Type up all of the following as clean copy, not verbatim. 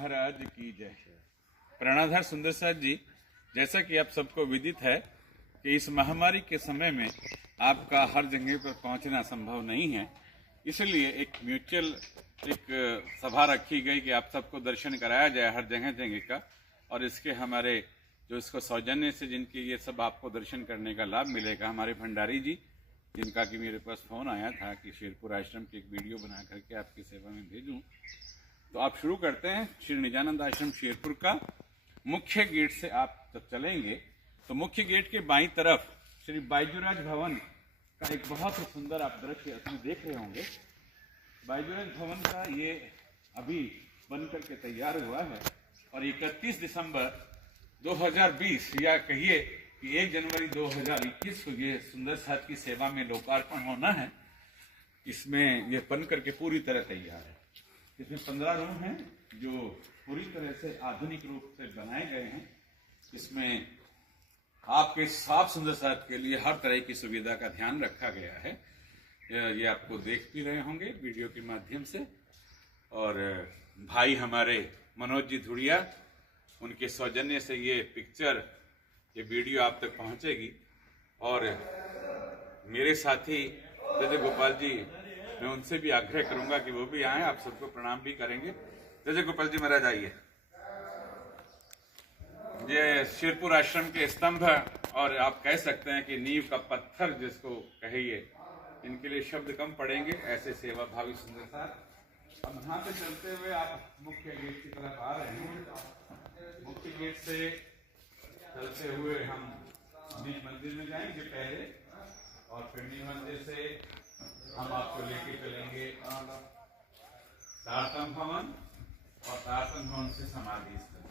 महाराज की जय। प्राणाधार सुंदर साथ जी, जैसा कि आप सबको विदित है कि इस महामारी के समय में आपका हर जगह पर पहुंचना संभव नहीं है, इसलिए एक म्यूचुअल सभा रखी गई कि आप सबको दर्शन कराया जाए हर जगह जगह का। और इसके हमारे जो इसको सौजन्य से जिनके ये सब आपको दर्शन करने का लाभ मिलेगा, हमारे भंडारी जी, जिनका कि मेरे पास फोन आया था कि शेरपुर आश्रम की एक वीडियो बना करके आपकी सेवा में भेजूं। तो आप शुरू करते हैं श्री निजानंद आश्रम शेरपुर का। मुख्य गेट से आप जब चलेंगे तो मुख्य गेट के बाईं तरफ श्री बायजूराज भवन का एक बहुत ही सुंदर आप दृश्य उसमें देख रहे होंगे। बायजूराज भवन का ये अभी बन करके तैयार हुआ है और 31 दिसंबर 2020 या कहिए कि 1 जनवरी 2021 को ये सुंदर साथ की सेवा में लोकार्पण होना है। इसमें ये बन करके पूरी तरह तैयार है। इसमें 15 रूम हैं जो पूरी तरह से आधुनिक रूप से बनाए गए हैं। इसमें आपके साफ सुंदर साथ के लिए हर तरह की सुविधा का ध्यान रखा गया है। ये आपको देख भी रहे होंगे वीडियो के माध्यम से। और भाई हमारे मनोज जी धुड़िया, उनके सौजन्य से ये पिक्चर, ये वीडियो आप तक पहुंचेगी। और मेरे साथी जय गोपाल जी, मैं उनसे भी आग्रह करूंगा कि वो भी आए, आप सबको प्रणाम भी करेंगे। जय गोपाल जी महाराज आइए। ये शेरपुर आश्रम के स्तंभ और आप कह सकते हैं कि नींव का पत्थर जिसको कहिए, इनके लिए शब्द कम पड़ेंगे, ऐसे सेवा भावी सुंदर साथ। अब यहाँ पे चलते हुए आप मुख्य गेट की तरफ आ रहे हैं। मुख्य गेट से चलते हुए हम निज मंदिर में जाएंगे पहले, और फिर निज मंदिर से हम आपको लेके चलेंगे तारतम भवन, और तारतम भवन से समाधि स्थल।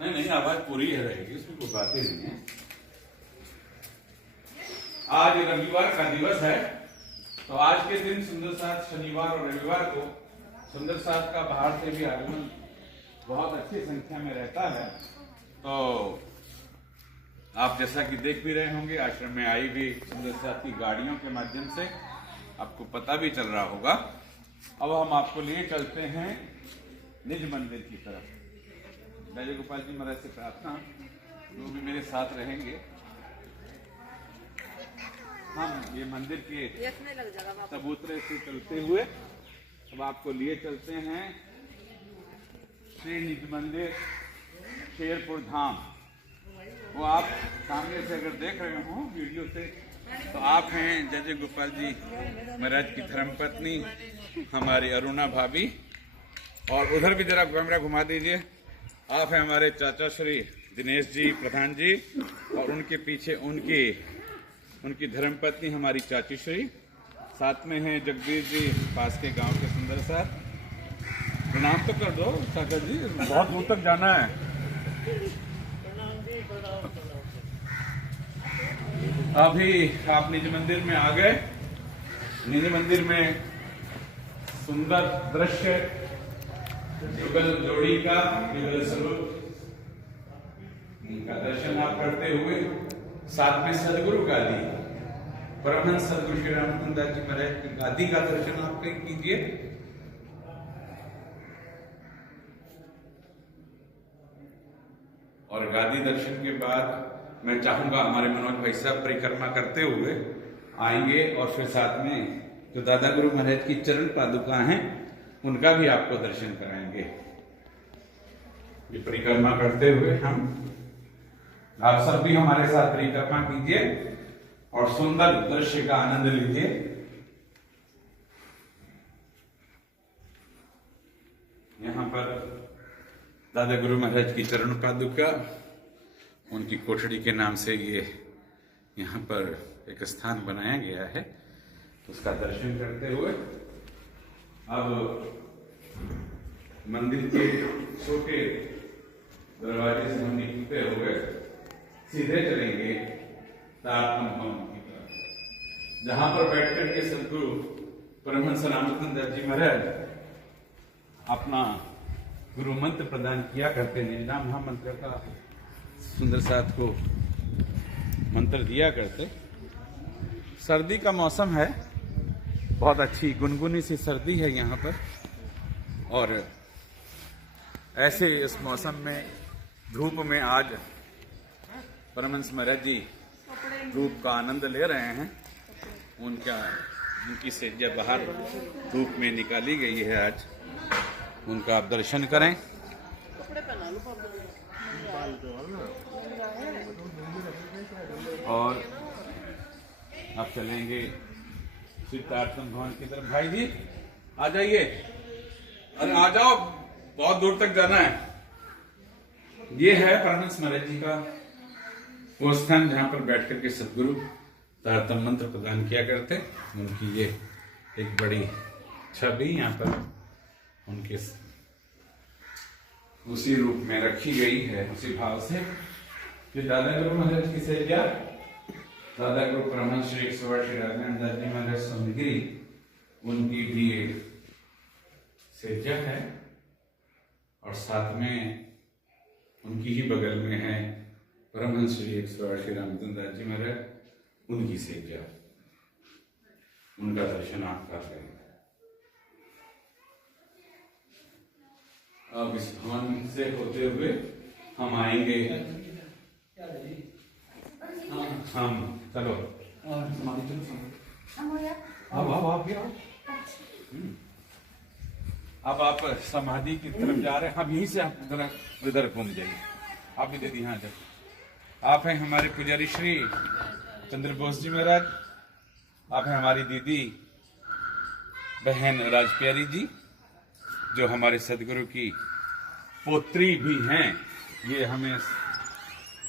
नहीं, आवाज पूरी है रहेगी, इसमें कोई बातें नहीं है। आज रविवार का दिवस है, तो आज के दिन सुंदर साथ शनिवार और रविवार को सुंदर साथ का बाहर से भी आगमन बहुत अच्छी संख्या में रहता है। तो आप जैसा कि देख भी रहे होंगे, आश्रम में आई भी सुंदर साथ की गाड़ियों के माध्यम से आपको पता भी चल रहा होगा। अब हम आपको लिए चलते हैं निज मंदिर की तरफ। जय गोपाल जी महाराज से प्रार्थना, जो भी मेरे साथ रहेंगे, हम ये मंदिर के चबूतरे से चलते हुए अब आपको लिए चलते हैं श्री निज मंदिर शेरपुर धाम। वो आप सामने से अगर देख रहे हो वीडियो से, तो आप हैं जय गोपाल जी महाराज की धर्मपत्नी हमारी अरुणा भाभी। और उधर भी जरा कैमरा घुमा दीजिए। आप हैं हमारे चाचा श्री दिनेश जी प्रधान जी, और उनके पीछे उनकी धर्मपत्नी हमारी चाची श्री, साथ में हैं जगदीश जी पास के गांव के सुंदर साथ। प्रणाम तो कर दो चाचा जी, बहुत दूर तक जाना है। अभी आप निज मंदिर में आ गए। निज मंदिर में सुंदर दृश्य युगल जोड़ी का, युगल स्वरूप का दर्शन आप करते हुए, साथ में सदगुरु गादी, परमहंस सदगुरु श्री रामचंद्र दास जी महाराज की गादी का दर्शन आप कीजिए। और गादी दर्शन के बाद मैं चाहूंगा हमारे मनोज भाई साहब परिक्रमा करते हुए आएंगे, और फिर साथ में जो दादा गुरु महाराज की चरण पादुका हैं उनका भी आपको दर्शन कराएंगे। ये परिक्रमा करते हुए आप सब भी हमारे साथ परिक्रमा कीजिए और सुंदर दृश्य का आनंद लीजिए। यहाँ पर दादा गुरु महाराज की चरण पादुका, उनकी कोठड़ी के नाम से ये यहाँ पर एक स्थान बनाया गया है, उसका दर्शन करते हुए अब मंदिर के छोटे दरवाजे से हम निकलते हुए सीधे चलेंगे तारतम भवन की तरफ, जहां पर बैठ करके सदगुरु परमहंस रामचंद्र दास जी महाराज अपना गुरु मंत्र प्रदान किया करते। निज नाम महामंत्र का सुंदर साथ को मंत्र दिया करते। सर्दी का मौसम है, बहुत अच्छी गुनगुनी सी सर्दी है यहाँ पर, और ऐसे इस मौसम में धूप में आज परमहंस महाराज जी धूप का आनंद ले रहे हैं। उनकी सेजा बाहर धूप में निकाली गई है आज, उनका आप दर्शन करें। और अब चलेंगे सिद्धार्थम भवन की तरफ। भाई जी आ जाइए, अरे आ जाओ, बहुत दूर तक जाना है। ये है परमहंस महाराज जी का वो स्थान जहां पर बैठ करके सदगुरु तारतम मंत्र प्रदान किया करते। उनकी ये एक बड़ी छवि यहाँ पर उनके उसी रूप में रखी गई है, उसी भाव से। जो दादा गुरु महाराज की सेजा, दादा गुरु परमहंस श्री 108 श्री राजनारायण जी महाराज सोनगिरी, उनकी भी सेजा है, और साथ में उनकी ही बगल में है परमहंस श्री 108 श्री रामचंद्र दास जी महाराज, उनकी सेजा, उनका दर्शन आप कर रहे हैं। अब इस भवन से होते हुए हम आएंगे, हम चलो अब आप समाधि की तरफ जा रहे हैं। हम यहीं से आप जरा इधर घूम जाइए, आप भी दे दी। हाँ जब आप हैं हमारे पुजारी श्री चंद्र बोस जी महाराज, आप हैं हमारी दीदी बहन राजप्यारी जी, जो हमारे सदगुरु की पोत्री भी हैं। ये हमें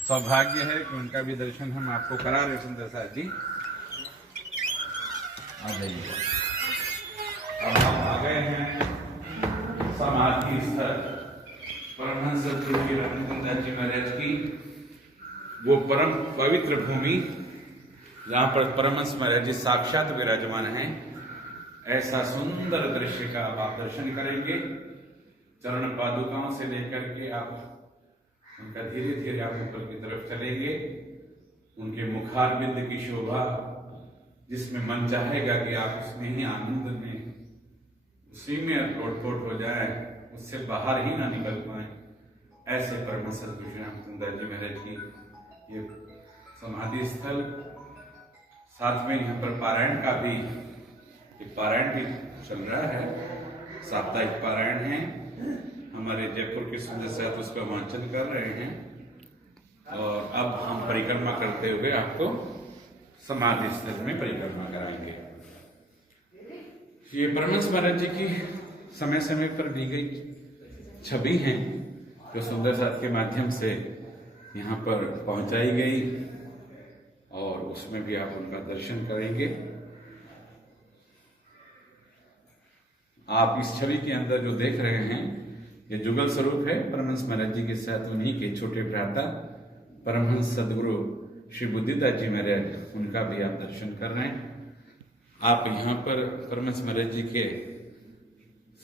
सौभाग्य है कि उनका भी दर्शन हम आपको करा रहे। सुंदर साथ जी आ जाइए। अब हम आ गए हैं समाधि स्थल परमहंस सदगुरु की रामचंद्र दास जी महाराज की वो परम पवित्र भूमि, जहां पर परमहंस महाराज जी साक्षात विराजमान हैं। ऐसा सुंदर दृश्य का आप दर्शन करेंगे। चरण पादुकाओं से लेकर के आप उनका धीरे धीरे आप ऊपर की तरफ चलेंगे। उनके मुखारबिंद की शोभा, जिसमें मन चाहेगा कि आप उसमें ही आनंद में, उसी में लोटपोट हो जाए, उससे बाहर ही ना निकल पाए। ऐसे परमहंस सदगुरु श्री रामचंद्र दास जी महाराज की ये समाधि स्थल। साथ में यहाँ पर पारायण का भी, पारायण भी चल रहा है, साप्ताहिक पारायण है। हमारे जयपुर के सुंदर साथ उसका वांचन कर रहे हैं। और अब हम परिक्रमा करते हुए आपको समाधि स्थल में परिक्रमा कराएंगे। ये परमहंस महाराज जी की समय समय पर दी गई छवि है, जो सुंदर साथ के माध्यम से यहाँ पर पहुंचाई गई, और उसमें भी आप उनका दर्शन करेंगे। आप इस छवि के अंदर जो देख रहे हैं, ये जुगल स्वरूप है परमहंस महाराज जी के साथ उन्हीं के छोटे भ्राता परमहंस सदगुरु श्री बुद्धिदास जी महाराज, उनका भी आप दर्शन कर रहे हैं। आप यहाँ पर परमहंस महाराज जी के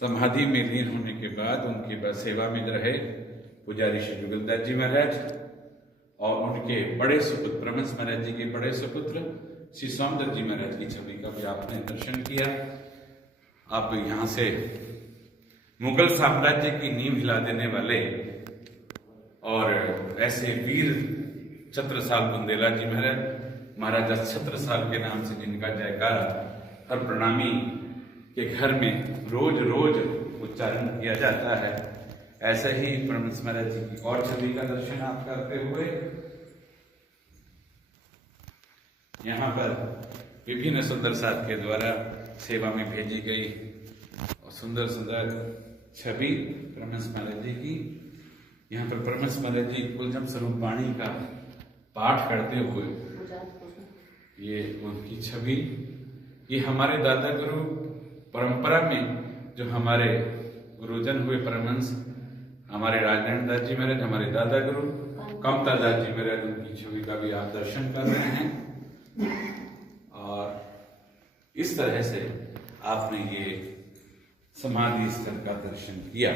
समाधि में लीन होने के बाद उनकी सेवा में रहे पुजारी श्री जुगलदास जी महाराज, और उनके बड़े सुपुत्र परमहंस महाराज जी के बड़े सुपुत्र श्री सौंदर्य जी महाराज की छवि का भी आपने दर्शन किया। आप यहाँ से मुगल साम्राज्य की नींव हिला देने वाले और ऐसे वीर छत्रसाल बुंदेला जी महाराज, महाराजा छत्रसाल के नाम से जिनका जयकारा हर प्रणामी के घर में रोज रोज उच्चारण किया जाता है, ऐसे ही परमहंस महाराज जी की और छवि का दर्शन आप करते हुए यहाँ पर विभिन्न सुंदर साथ के द्वारा सेवा में भेजी गई और सुंदर सुंदर छवि परमहंस महाराज जी की। यहाँ पर परमहंस महाराज जी कुलजम स्वरूप वाणी का पाठ करते हुए, ये उनकी छवि, ये हमारे दादा गुरु परंपरा में जो हमारे गुरुजन हुए परमहंस हमारे राजनारायण दास जी महाराज, हमारे दादा गुरु कमता दास जी महाराज, उनकी छवि का भी आप दर्शन कर रहे हैं। और इस तरह से आपने ये समाधि स्थल का दर्शन किया।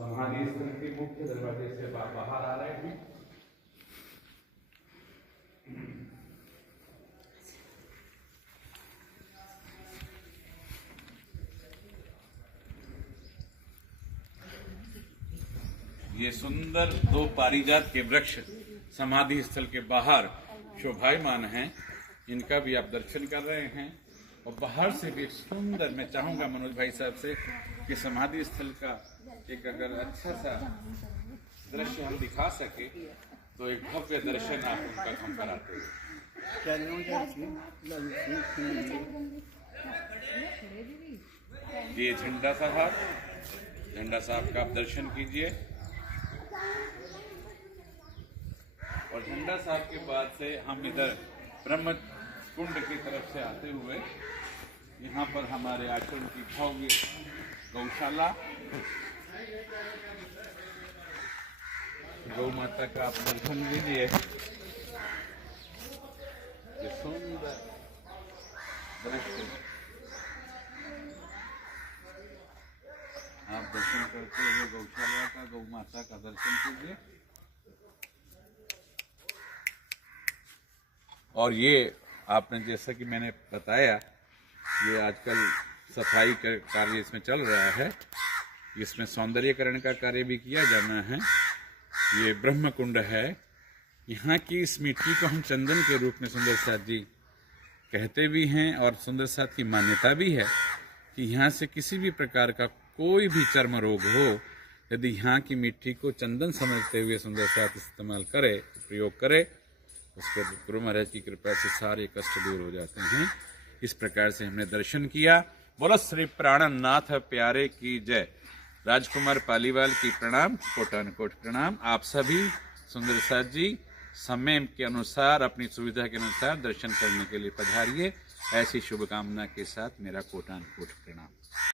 समाधि स्थल के मुख्य दरवाजे से बाहर आ रहे हैं। ये सुंदर 2 पारिजात के वृक्ष समाधि स्थल के बाहर शोभायमान हैं, इनका भी आप दर्शन कर रहे हैं। और बाहर से भी एक सुंदर, मैं चाहूंगा मनोज भाई साहब से कि समाधि स्थल का एक अगर अच्छा सा दृश्य हम दिखा सके तो एक भव्य दर्शन आप उनका हम कराते हैं। ये झंडा साहब का आप दर्शन कीजिए। और झंडा साहब के बाद से हम इधर ब्रह्म कुंड की तरफ से आते हुए यहाँ पर हमारे आश्रम की भव्य गौशाला, गौ माता का आप दर्शन लीजिए। ये सुंदर दृश्य आप दर्शन करते हुए गौशाला का, गौ माता का दर्शन कीजिए। और ये आपने जैसा कि मैंने बताया, ये आजकल सफाई का कार्य इसमें चल रहा है, इसमें सौंदर्यीकरण का कार्य भी किया जाना है। ये ब्रह्म कुंड है। यहाँ की इस मिट्टी को हम चंदन के रूप में सुंदर साथ जी कहते भी हैं, और सुंदर साथ की मान्यता भी है कि यहाँ से किसी भी प्रकार का कोई भी चर्म रोग हो, यदि यहाँ की मिट्टी को चंदन समझते हुए सुंदर साथ इस्तेमाल करे, प्रयोग करे, उसके गुरु महाराज की कृपा से सारे कष्ट दूर हो जाते हैं। इस प्रकार से हमने दर्शन किया। बोलो श्री प्राणनाथ प्यारे की जय। राजकुमार पालीवाल की प्रणाम, कोटान कोट प्रणाम। आप सभी सुंदर साथ जी समय के अनुसार, अपनी सुविधा के अनुसार दर्शन करने के लिए पधारिए। ऐसी शुभकामना के साथ मेरा कोटान कोट प्रणाम।